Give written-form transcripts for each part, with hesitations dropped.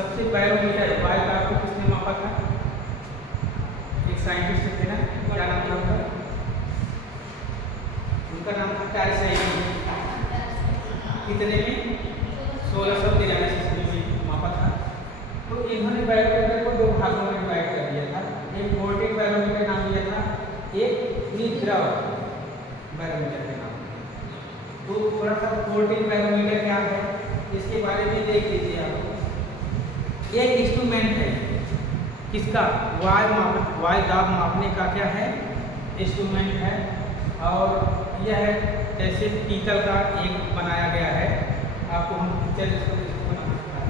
सबसे barometer Y ताप को किसने मापा था? एक साइंटिस्ट थे ना, क्या नाम था उनका? उनका नाम था टायरसाइकिल। कितने में? 1693 ईस्वी में मापा था। तो इन्होंने बैरोमीटर को दो भागों में डिवाइड कर दिया था। एक वोल्टेज बैरोमीटर नाम दिया था, एक द्रव बैरोमीटर के नाम। तो थोड़ा सा वोल्टेज बैरोमीटर क्या है इसके बारे में देख लीजिए आप। एक इंस्ट्रूमेंट है किसका? वायु दाब मापने का क्या है? इंस्ट्रूमेंट है। और यह जैसे पीतल का एक बनाया गया है, आपको हम पिक्चर इसको बना सकते हैं।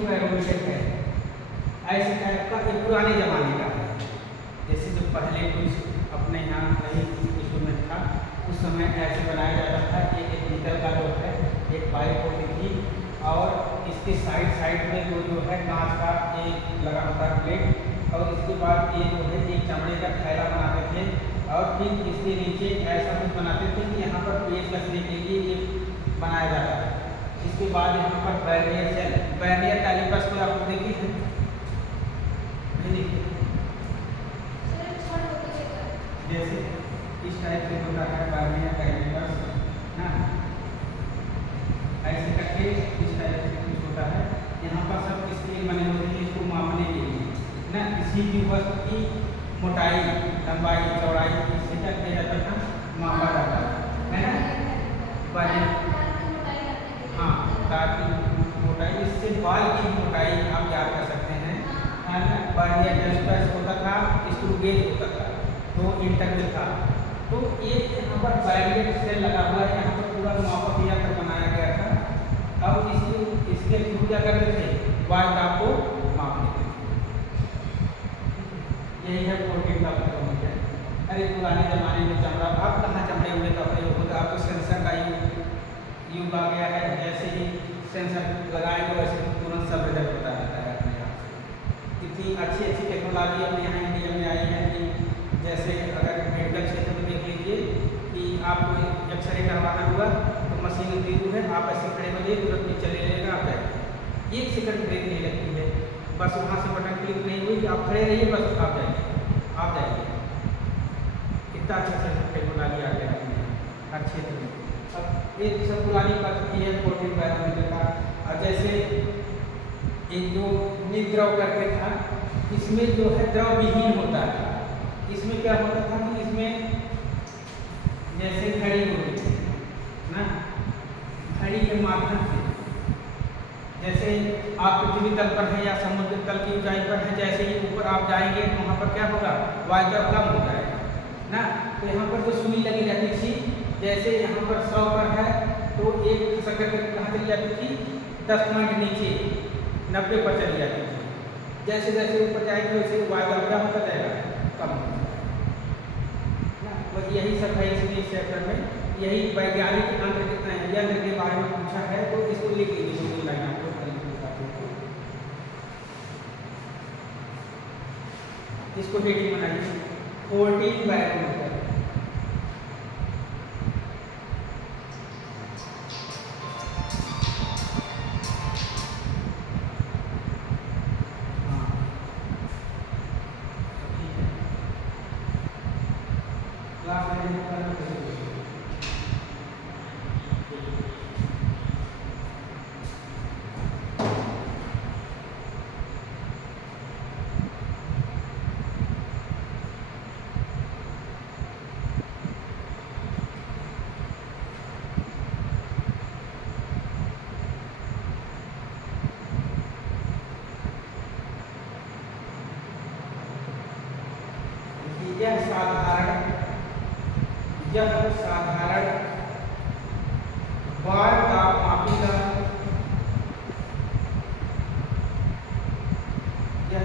बैरोमीटर है ऐसे टाइप का, एक पुराने ज़माने का है। जैसे जो पहले कुछ अपने यहाँ नहीं इंस्ट्रूमेंट था उस समय ऐसे बनाया जाता था। एक मीटर का जो है एक पाइप होती थी और इसके साइड में जो है कांच का एक लगा होता है प्लेट, और इसके बाद ये जो है एक चमड़े का थैला बनाते थे और फिर इसके नीचे ऐसा कुछ बनाते थे कि यहाँ पर पेज कसने के लिए ये बनाया जाता था। इसके बाद यहाँ पर बैरियर कैलिपर्स को आप देखिए नहीं देखिए, जैसे इस टाइप से होता है बैरियर कैलिपर्स ना, ऐसे करके इस टाइप से कुछ होता है। यहाँ पर सब स्केल बने होते हैं इसको मापने के लिए ना, किसी भी वस्तु की मोटाई, लंबाई, चौड़ाई इससे क्या किया जाता था? मापा जाता है ना। हाँ, ताकि मोटाई, इससे बाल की मोटाई आप याद कर सकते हैं, है ना। बैरियर कैलिपर्स होता था, स्क्रू गेज होता था, तो इंटरवल था। तो एक यहाँ पर बैरियर सेल लगा हुआ है, यहाँ पर पूरा मापा दिया कर बनाया गया था। अब इसके थ्रू क्या करते थे? वायु दाब को माप लेते थे। यही है वोल्टेज दाब बैरोमीटर। अरे पुराने ज़माने में चमड़ा, अब कहाँ चमड़े उड़े का प्रयोग होता है, अब तो सेंसर का युग आ गया है। जैसे ही सेंसर लगाएंगे वैसे तुरंत सब रिजल्ट बता देता है अपने आप से। इतनी अच्छी टेक्नोलॉजी टेक्नोलॉजी अपने यहाँ इंडिया में आई है कि जैसे अगर मेडिकल क्षेत्र में देख लीजिए कि आपको एक्सरे करवाना हुआ तो मशीन उतनी दूर है, आप ऐसे खड़े हो जाइए, तुरंत में चले जाएगा, आप जाएंगे, 1 सेकंड ब्रेक नहीं लगती है, बस वहाँ से बटन क्लिक नहीं हुई, आप खड़े रहिए, बस आप जाइए। कितना अच्छा से टेक्नोलॉजी आ गया है हर क्षेत्र में। अब एक सब पुरानी पद्धति है प्रोटीन बायोमीटर का। और जैसे एक जो निद्रव करके था, इसमें जो है द्रव विहीन होता है। इसमें क्या होता था कि इसमें जैसे घड़ी हो गई ना, घड़ी के माध्यम से जैसे आप पृथ्वी तल पर हैं या समुद्र तल की ऊंचाई पर हैं, जैसे ही ऊपर आप जाएंगे तो वहाँ पर क्या होगा, वायु दाब कम हो जाएगा ना। तो यहाँ पर जो सुई लगी रहती थी, जैसे यहाँ पर 100 पर है तो एक खसक कर कहाँ चली जाती थी, 10 पॉइंट नीचे 90 पर चली जाती थी। जैसे जैसे ऊपर जाएंगे वैसे वायु दाब क्या होता जाएगा, कम हो जाएगा ना। तो यही सब है इसमें इस चैप्टर में, यही वैज्ञानिक यंत्र के बारे में पूछा है, तो इसको लिख लीजिए 2 लाइन आपको। इसको हेडिंग बनाइए 14 बायोमीटर। यह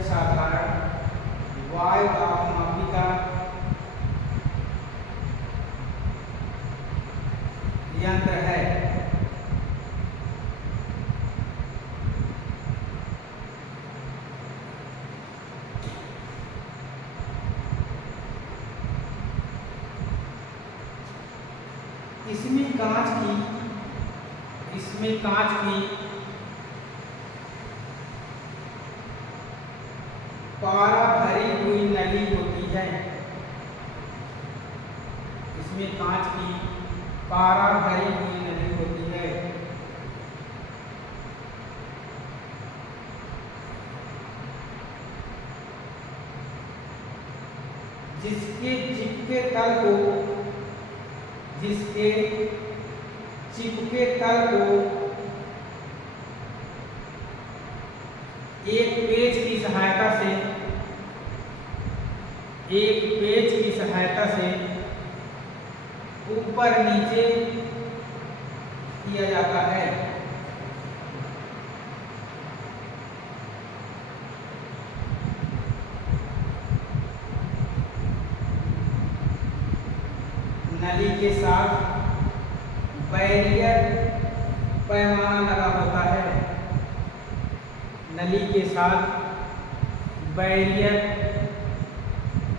साधारण वायु तापमापी का यंत्र है। इसमें कांच की पारा भरी हुई नली होती है। इसमें कांच की पारा भरी हुई नली होती है। जिसके चिपके तल को एक पेच की सहायता से ऊपर नीचे किया जाता है। नली के साथ बैरियर पैमाना लगा होता है। नली के साथ बैरियर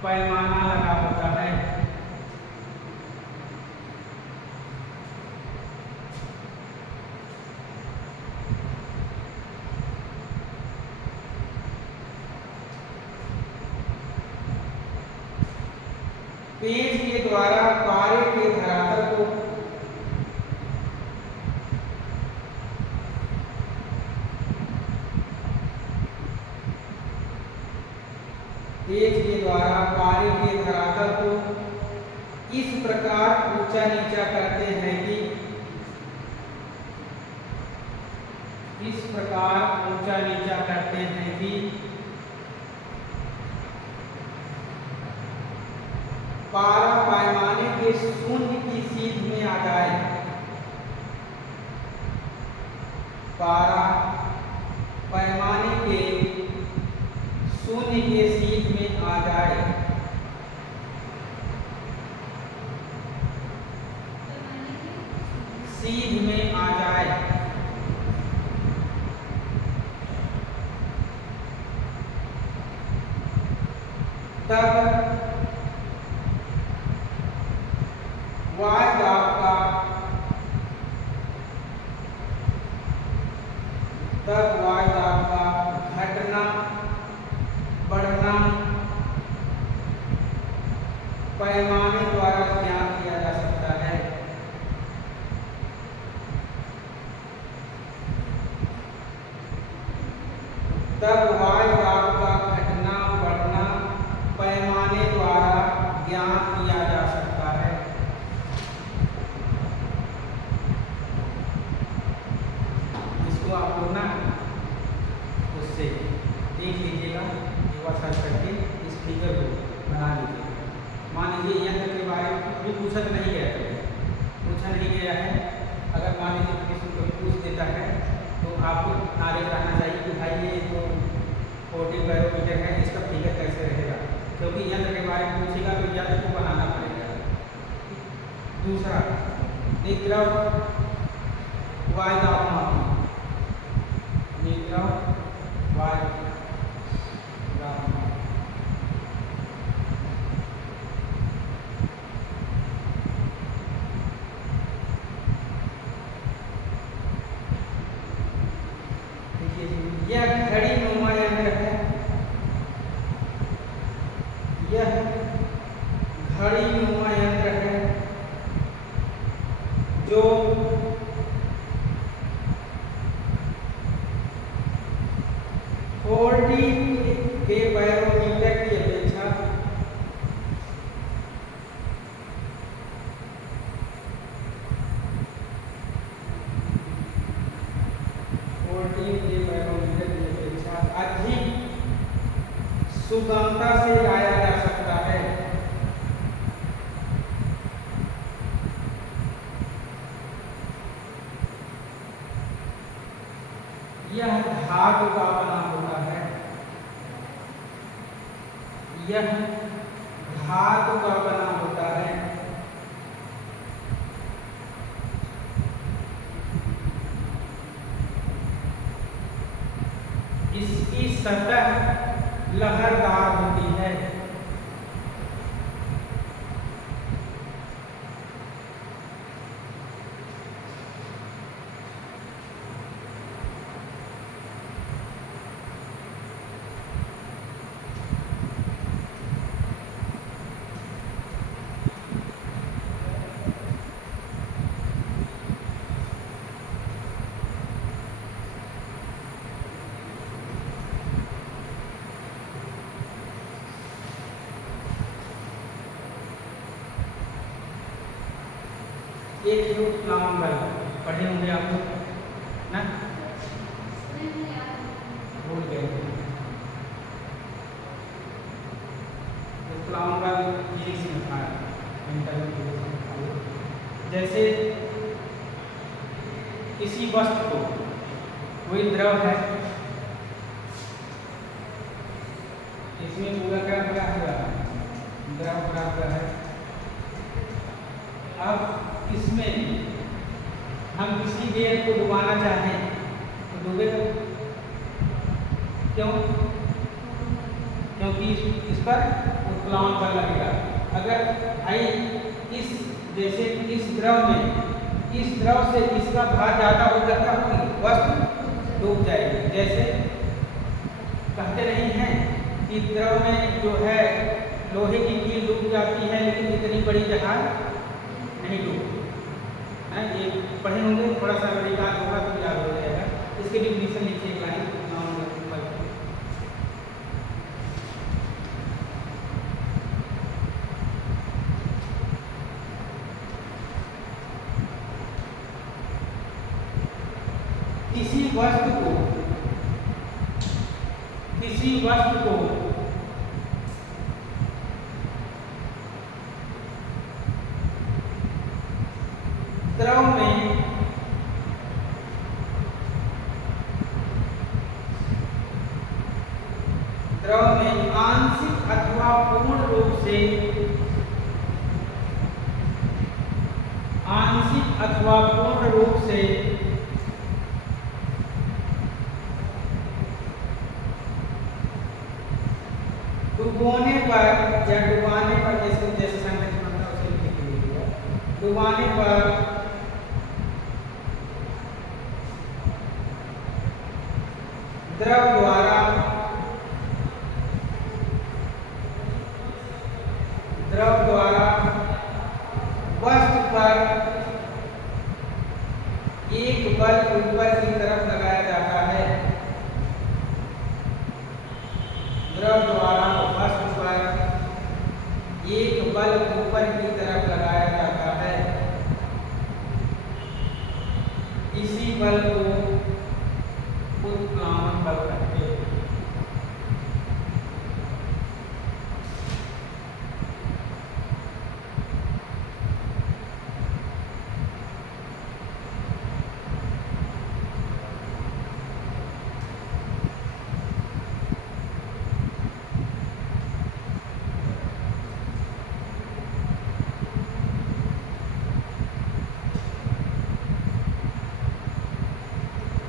पैमाना लगा होता है। पेंच के द्वारा पारे के धरातल को इस प्रकार ऊंचा नीचा करते हैं कि पारा पैमाने के शून्य की सीध में आ जाए। पारा पैमाने के शून्य के सीध में आ जाए। सीध में आ जाए। तब y दाब का घटना बढ़ना पैमाने द्वारा ज्ञात किया जा सकता है। तब y दाब का घटना बढ़ना पैमाने द्वारा ज्ञात किया जा सकता है। इसको आप लोग ना उससे देख लीजिएगा, एक बार सर्च करके इस फिगर को बना लीजिएगा। मान लीजिए यंत्र के बारे में अभी पूछा तो नहीं गया, पूछा नहीं गया है। अगर मान लीजिए किसी को पूछ देता है तो आपको नॉलेज रहना चाहिए कि भाई ये जो 40 बैरोमीटर है इसका फिगर कैसे रहेगा, क्योंकि यंत्र के बारे में पूछेगा तो यंत्र को बनाना पड़ेगा। दूसरा, एक द्रव y दाब मापी, एक द्रव y दाब मापी। यह घड़ी नुमा यंत्र है, यह घड़ी नुमा यंत्र है जो 40 के बैरोमीटर की अपेक्षा अधिक सुगमता से लाया जा सकता है। यह धातु का बना होता है, यह धातु का बना होता है। इसकी सतह लहरदार होती है। एक जो उत्प्लावन बल पढ़े होंगे आप लोग ना, भूल गए। उत्प्लावन बल फिजिक्स में था, जैसे किसी वस्तु को, कोई द्रव है, इसमें पूरा क्या बना हुआ द्रव बना हुआ है। अब इसमें हम किसी गेंद को डुबाना चाहें तो डूबेगा, क्यों? क्योंकि इस पर उत्प्लावन बल लगेगा। अगर भाई इस जैसे इस द्रव में, इस द्रव से इसका भार ज़्यादा हो जाता होगी, वस्तु डूब जाएगी। जैसे कहते नहीं हैं कि द्रव में जो है लोहे की कील डूब जाती है लेकिन इतनी बड़ी जहाज नहीं डूबती है। ये पढ़े होंगे, थोड़ा सा अमेरिका होगा तो याद हो जाएगा। इसके डिफिनीशन लिखिए एक लाइन। किसी वस्तु को द्रव में आंशिक अथवा पूर्ण रूप से डुबोने पर या डुबाने पर, जैसे जैसे सेंटेंस बनता है उसे लिखने के लिए, डुबाने पर द्रव द्वारा वस्तु पर एक बल ऊपर की तरफ लगाया जाता है। द्रव द्वारा वस्तु पर एक बल ऊपर की तरफ लगाया जाता है। इसी बल को उत्प्लावन बल कहते हैं।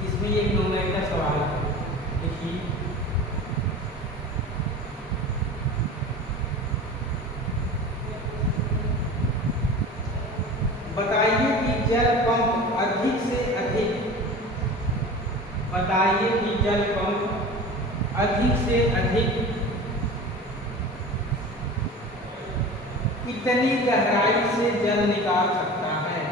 इसमें एक नंबर का सवाल है, देखिए बताइए कि जल पंप अधिक से अधिक, बताइए कि जल पंप अधिक से अधिक कितनी गहराई से जल निकाल सकता है।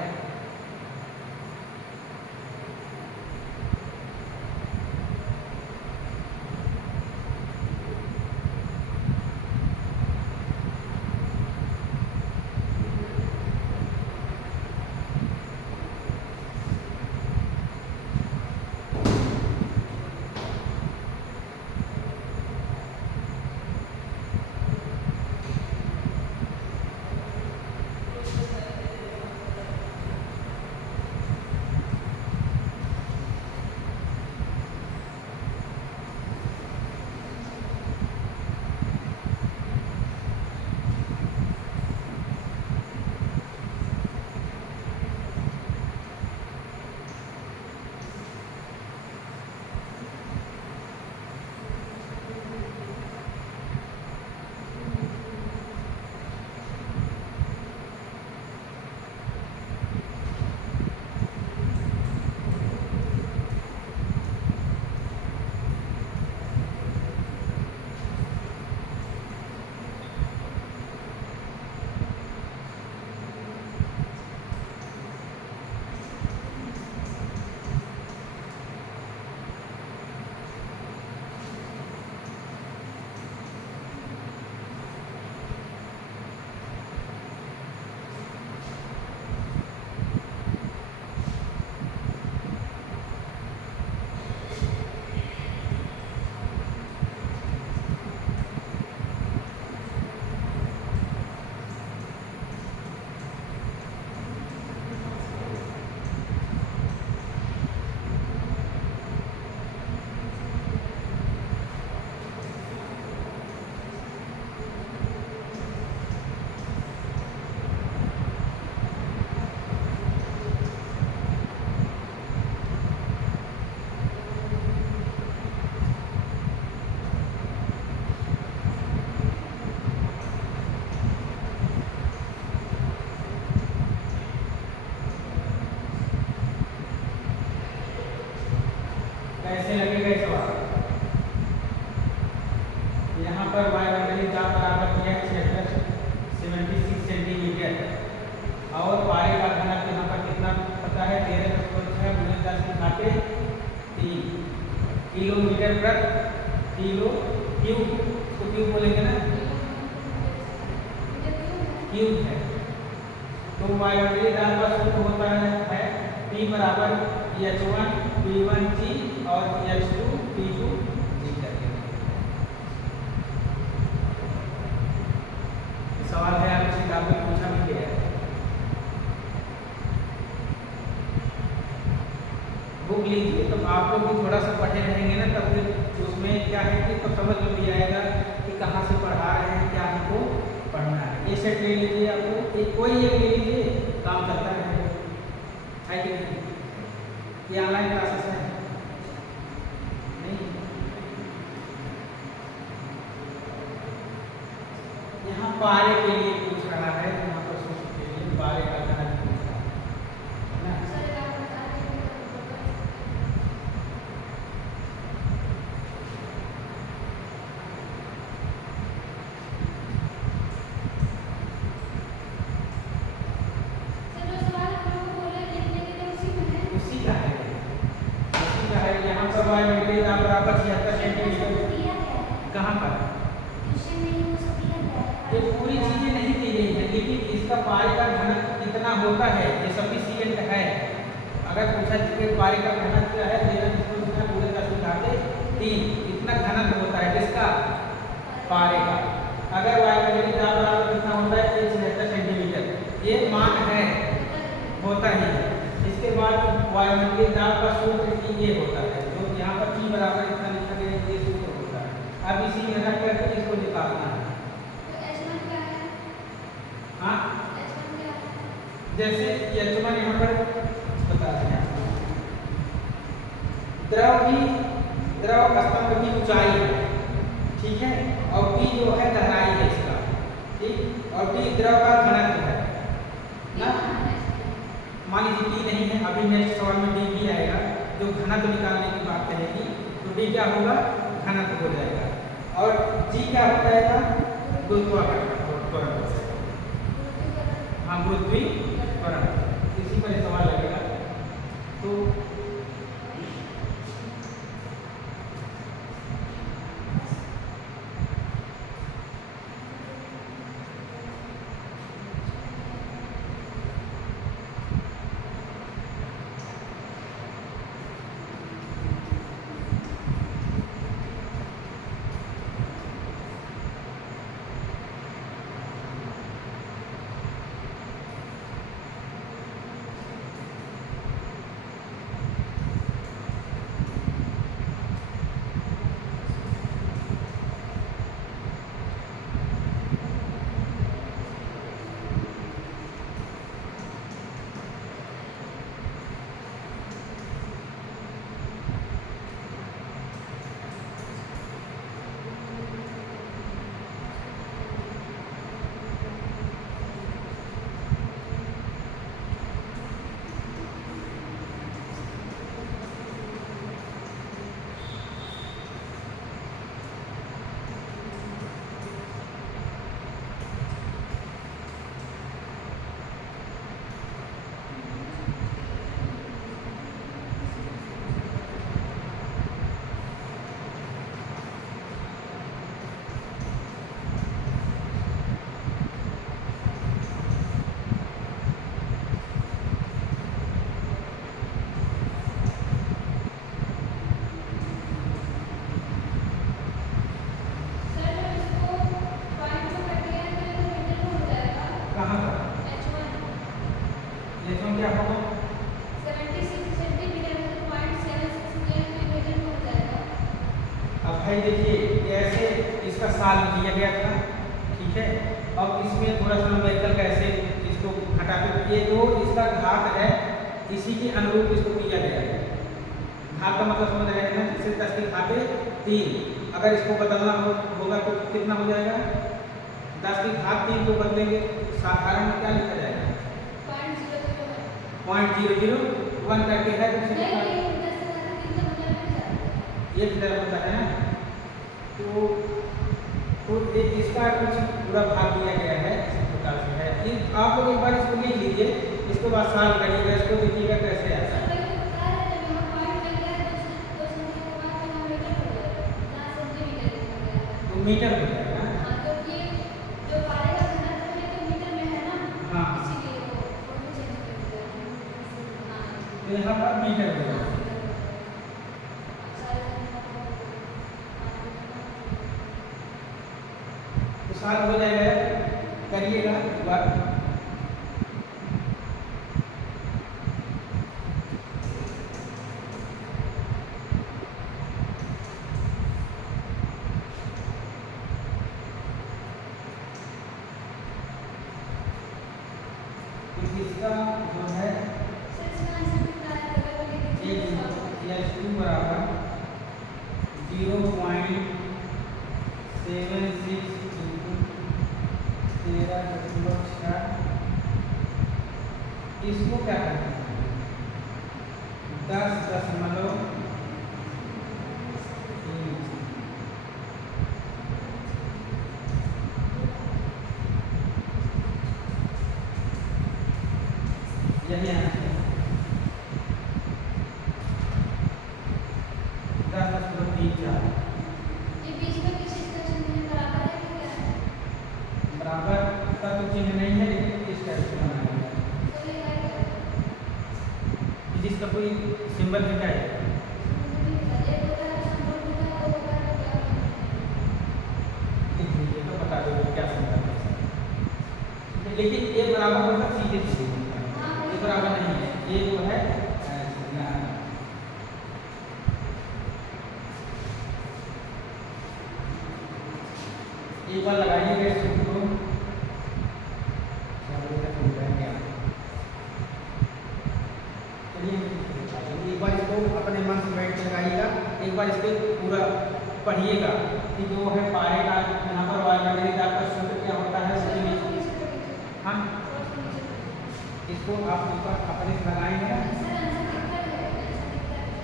कैसे लगेगा ये सवाल? यहाँ पर वायुमंडलीय दाब बराबर किया है 76 सेंटीमीटर और पानी का घनत्व यहाँ पर कितना पता है 13.6 × 10⁻³ किलोमीटर प्रति किलो क्यूब, तो क्यूब बोलेंगे ना, क्यूब है। तो वायुमंडलीय दाब का सूत्र होता है P बराबर H1 P1G और H2 P2G करके। सवाल है आपकी किताब में पूछा भी गया है, बुक लीजिए तो आपको भी थोड़ा सा पढ़े रहेंगे ना, तब फिर उसमें क्या है कि तब समझ में भी आएगा कि कहाँ से पढ़ा रहे हैं, क्या हमको पढ़ना है। ये सेट ले लीजिए, आपको एक कोई एक ले लीजिए, काम करता रहेगा, है कि नहीं? ये ऑनलाइन क्लासेस है नहीं? यहाँ पारे के लिए पूछ रहा है, यहाँ पर सूत्र के लिए पारे का घनत्व पूछ रहा है ना। उसी का है, उसी का है। यहाँ पर वायुमंडलीय दाब बराबर 76 सेंटीमीटर। कहाँ पर ये पूरी चीजें नहीं दी गई है, लेकिन इसका पारे का घनत्व कितना होता है ये सफिशिएंट है। अगर पूछा कि पारे का घनत्व क्या है, तेरह जिसको पूरे का सुझाते 3, इतना घनत्व होता है किसका, पारे का। अगर वायुमंडलीय दाब बराबर कितना होता है 76 सेंटीमीटर, ये मान है, होता ही है। इसके बाद वायुमंडलीय दाब का सूत्र ये होता है, जो यहाँ पर P बराबर इतना लिखा गया है, ये सूत्र होता है। अब इसी में रख करके इसको निकालना है। हाँ, जैसे H1 यहाँ पर बता रहे हैं, द्रव स्तंभ की ऊंचाई है, ठीक है, और P जो है गहराई है इसका, ठीक, और D द्रव का घनत्व है ना। मान लीजिए D नहीं है, अभी नेक्स्ट सवाल में D भी आएगा, जो घनत्व निकालने की बात करेगी, तो D क्या होगा, घनत्व हो जाएगा, और G क्या हो जाएगा, गुरुत्वाकर्षण। हाँ, गुरुत्वीकरण, इसी पर सवाल लगेगा। तो भाई देखिए ऐसे इसका साल दिया गया था, ठीक है। अब इसमें थोड़ा सा न्यूमेरिकल कैसे इसको हटा कर, ये जो इसका घात है इसी के अनुरूप इसको किया गया है। घात का मतलब समझ रहे हैं ना, जैसे 10 के घाते 3, अगर इसको बदलना होगा तो कितना हो जाएगा, 10 के घात 3 को बदलेंगे, साधारण में क्या लिखा जाएगा, 0.001 करके है, ये फिर होता है ना। तो इसका कुछ पूरा भाग दिया गया है, इस प्रकार से है। आप लोग एक बार इसको लिख लीजिए, इसके बाद सॉल्व करिएगा, इसको देखिएगा कैसे आता है। तो मीटर हो जाएगा, हाँ, तो यहाँ पर मीटर हो जाएगा। साल हो जाएगा, करिएगा एक बार। इसका जो है H2 बराबर 0.76 इसको क्या करना है 10.3 यही आना चाहिए 10.34 ये बीच में किस चीज का चिन्ह है बराबर है कि क्या है बराबर का तो चिन्ह नहीं है लेकिन इस टाइप से बनाया गया है। तो ये है क्या जिसका कोई सिंबल है क्या है मुझे नहीं पता एक होता है नंबर होता है दो होता है तो क्या होता लिख लीजिए तो बता दो क्या सिंबल है लेकिन ये बराबर मतलब सीधे सीधे होता है हाँ ये बराबर नहीं है ये जो है एक बार लगाइए इस सूत्र को चलिए एक बार इसको अपने मन से बैठ के लगाइएगा एक बार इसको पूरा पढ़िएगा कि जो है पाए का यहाँ पर वाई वगैरह का सूत्र क्या होता है उसके लिए हाँ इसको आप ऊपर अपने से लगाएंगे ना सर आंसर दिखता है आंसर दिखता है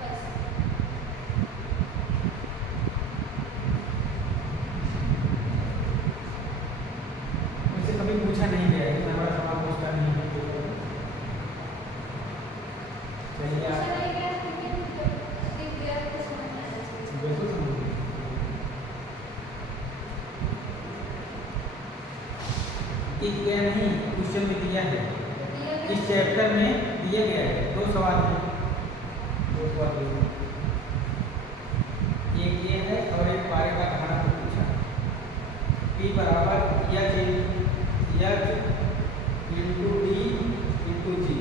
बस मुझसे कभी पूछा नहीं गया है कि हमारा सवाल पूछता नहीं है चलिए अच्छा आप नहीं गया लेकिन दिख गया तो समझ में आया बिल्कुल समझिए दिख गया नहीं क्वेश्चन में दिया है तो दिया इस गया चैप्टर में दिए गए हैं 2 सवाल हैं 2 सवाल दिए हैं। एक ये है और एक पारे का घनत्व पूछा P बराबर H इंटू डी इंटू जी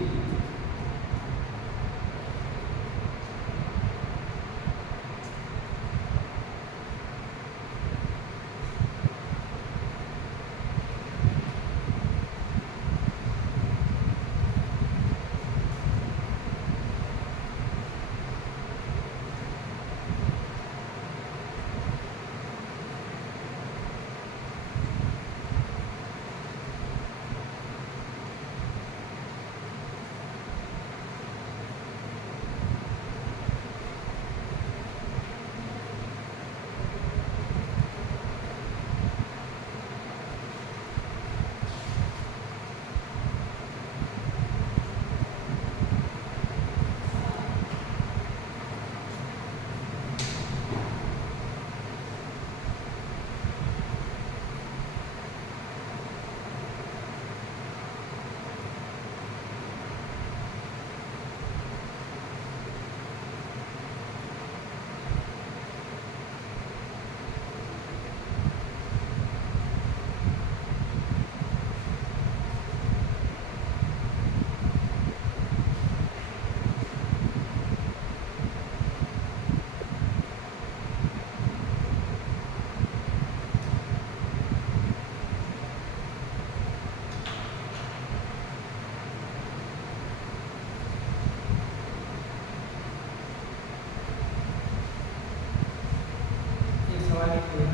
एक सवाल लिखिए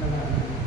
लगा दीजिए।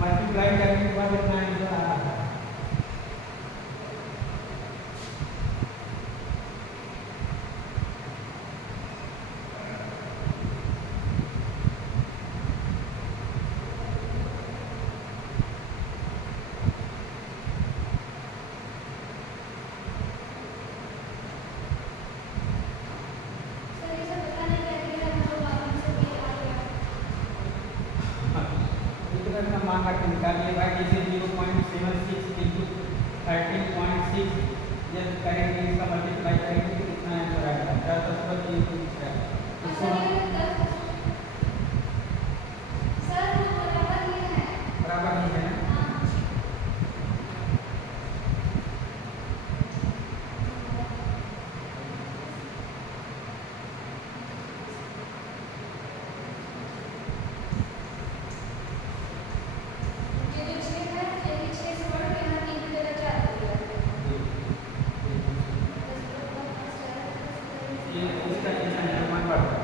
मल्टीप्लाई करने के बाद इतना आंसर आ रहा है बाहर के निकालिए भाई, जैसे 0.76 इंटू 13.6 जब करेंगे इसका मल्टीप्लाई करेंगे तो कितना आंसर आएगा, 10 इसको सर वो बराबर ही है। बराबर नहीं है ना। हाँ। ये जो 6 है, ये 6 से बढ़ के यहाँ 3 की जगह 4 हो गया। ये इसका निर्माण बढ़ता है।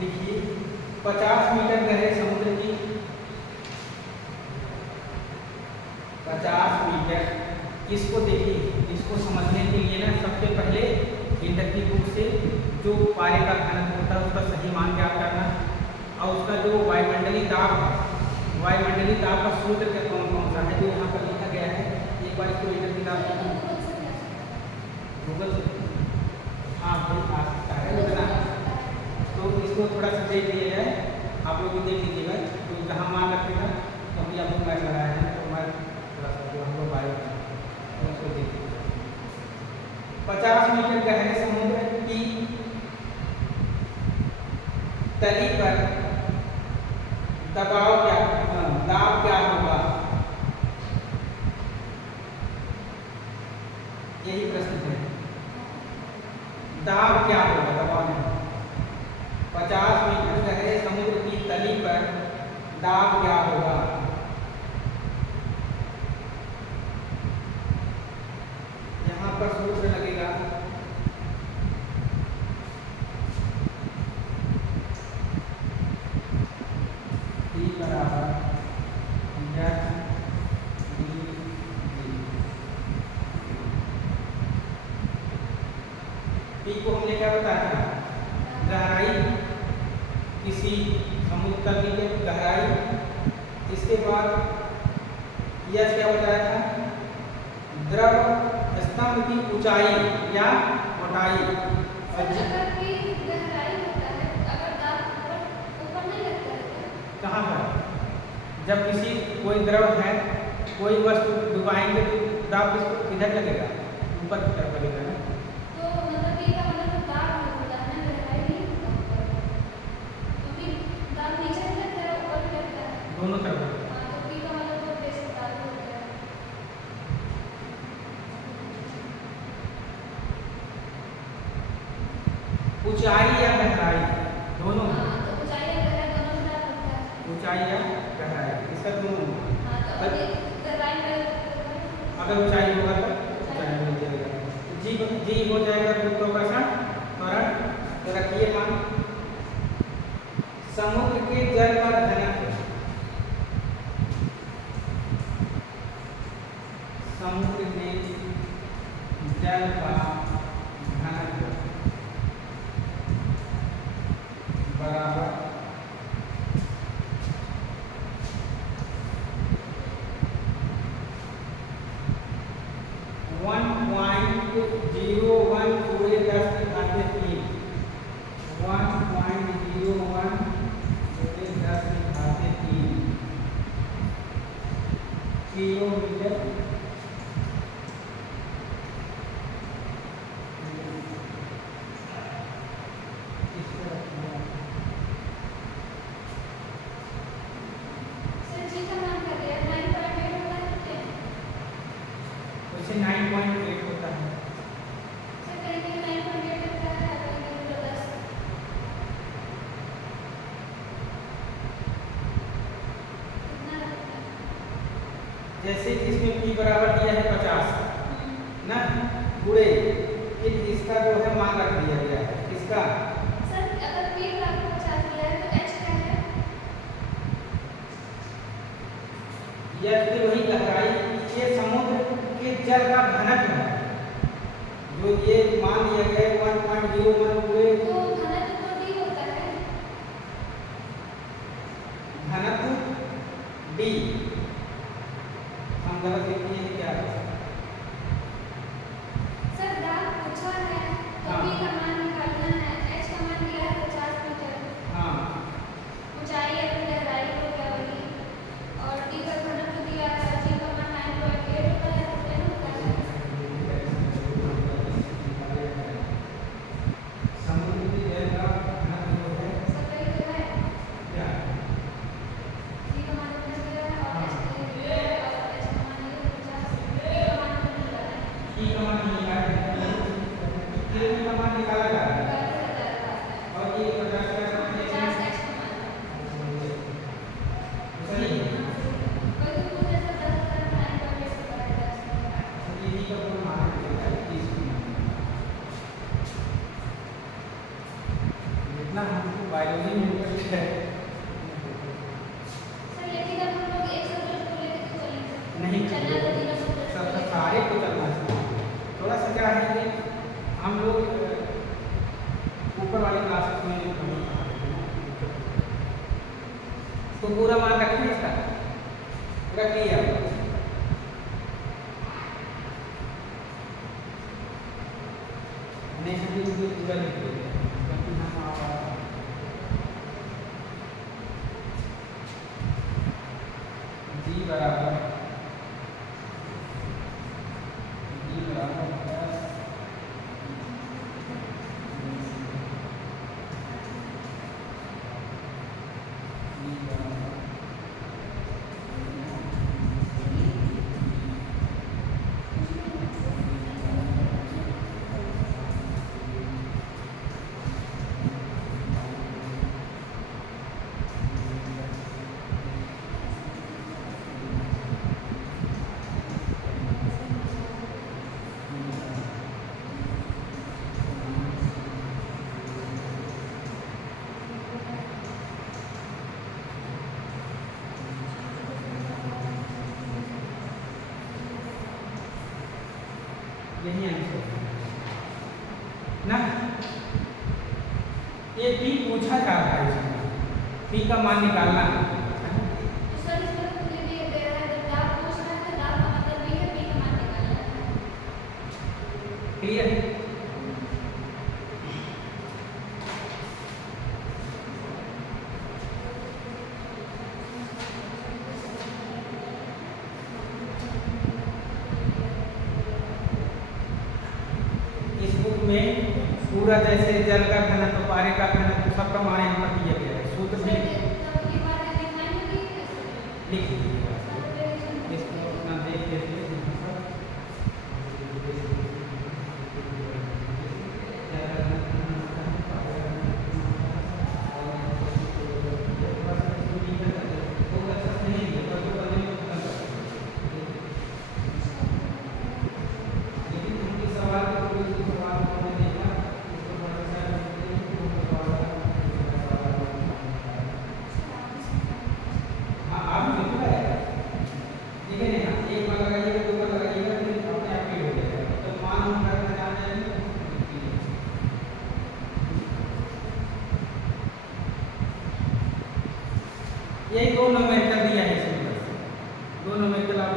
देखिए 50 मीटर गहरे समुद्र की 50 मीटर, इसको देखिए, इसको समझने के लिए ना सबसे पहले इंडक्टिव बुक से जो पारे का घनत्व होता है उसका सही मान ज्ञात करना, और उसका जो वायुमंडलीय दाब है, वायुमंडलीय दाब का सूत्र क्या कौन कौन सा है जो यहाँ पर लिखा गया है। एक बार इसको इंडक्टिव दाब गूगल से हाँ भाई आ सकता है उतना, तो इसको थोड़ा सा देख लिया जाए, आप लोग भी देख लीजिएगा। तो जहाँ मान रखेगा तो अभी आप लोग मैच लगाया है तो मैं थोड़ा सा जो हम लोग आए उसको देखिए। 50 मीटर गहरे समुद्र की तली पर दबाव क्या, दाब क्या होगा, यही प्रश्न है। दाब क्या होगा, दबाव नहीं। 50 मीटर गहरे समुद्र की तली पर दाब क्या होगा। यहाँ पर सूत्र लगेगा T बराबर T को हमने क्या बताया था, गहराई, किसी समुद्र तल की गहराई। इसके बाद यह क्या बताया था, द्रव स्तंभ की ऊंचाई या मोटाई। सर अगर भी गहराई होता है, अगर दाब ऊपर नहीं लगता है क्या? कहाँ पर, जब किसी कोई द्रव है, कोई वस्तु डुबाएंगे तो दाब किधर लगेगा, ऊपर की तरफ लगेगा ना। तो मतलब ये का मतलब दाब नहीं होता है ना, गहराई नहीं होता ऊपर, क्योंकि दाब नीचे भी लगता है ऊपर भी लगता है। दोनों तरफ। हाँ, तो पी का मतलब तो बेस दाब ही होता है। ऊंचाई या गहराई दोनों, हाँ, तो ऊंचाई या गहराई दोनों में दाब होता है। ऊंचाई या गहराई इसका दोनों। हाँ, तो अगर ये गहराई में अगर ऊंचाई होगा तो ऊंचाई में जाएगा, जी जी हो जाएगा गुरुत्वाकर्षण त्वरण। तो रखिए मान, समुद्र के जल का घनत्व, समुद्र के जल का घनत्व बराबर 1.01 पूरे 10 की घात 3, 1.01 पूरे 10 की घात 3 किलोमीटर सर जी का नाम क्या दिया है? 9.8 होता है क्या? 9.8 होता है। सर कहीं कहीं 9.8 होता है, कहीं कहीं 10 कितना लगता है? जैसे इसमें p बराबर दिया है 50 ना, गुणे फिर इसका जो है मान रख दिया गया है, इसका सर अगर पी बराबर 50 दिया है तो एच क्या है? यह फिर वही गहराई, ये समुद्र के जल का घनत्व है, जो ये मान दिया गया है 1.01 पूरे। तो घनत्व तो डी होता है। घनत्व d, हम गलत लिख दिए हैं क्या, बायोलॉजी में इंटरेस्ट है। सर लेकिन अब हम लोग एक सब्जेक्ट को लेकर तो चल नहीं चलना तो तीनों सब्जेक्ट सब सारे को चलना चाहिए। थोड़ा सा क्या है कि हम लोग ऊपर वाली क्लासेस में जो कमी तो पूरा मान रखें इसका पूरा क्लियर। नेक्स्ट भी पूरा लिख लीजिए क्योंकि हम जी बराबर यही आंसर ना। ये पी पूछा जा रहा है इसमें, पी का मान निकालना है। तो सर इसमें तो ये भी दे रहा है जब दाब पूछ रहा है तो दाब का मतलब भी है पी का मान निकालना है। क्लियर है? इस बुक में पूरा जैसे जल का घनत्व, पारे का घनत्व सबका मान यहाँ पर दिया गया है। सूत्र भी तब ये बात दिखाएंगे कि लिख लीजिए, इसको अपना देख लीजिए। यही दो न्यूमेरिकल दिया है इसमें, दो न्यूमेरिकल आप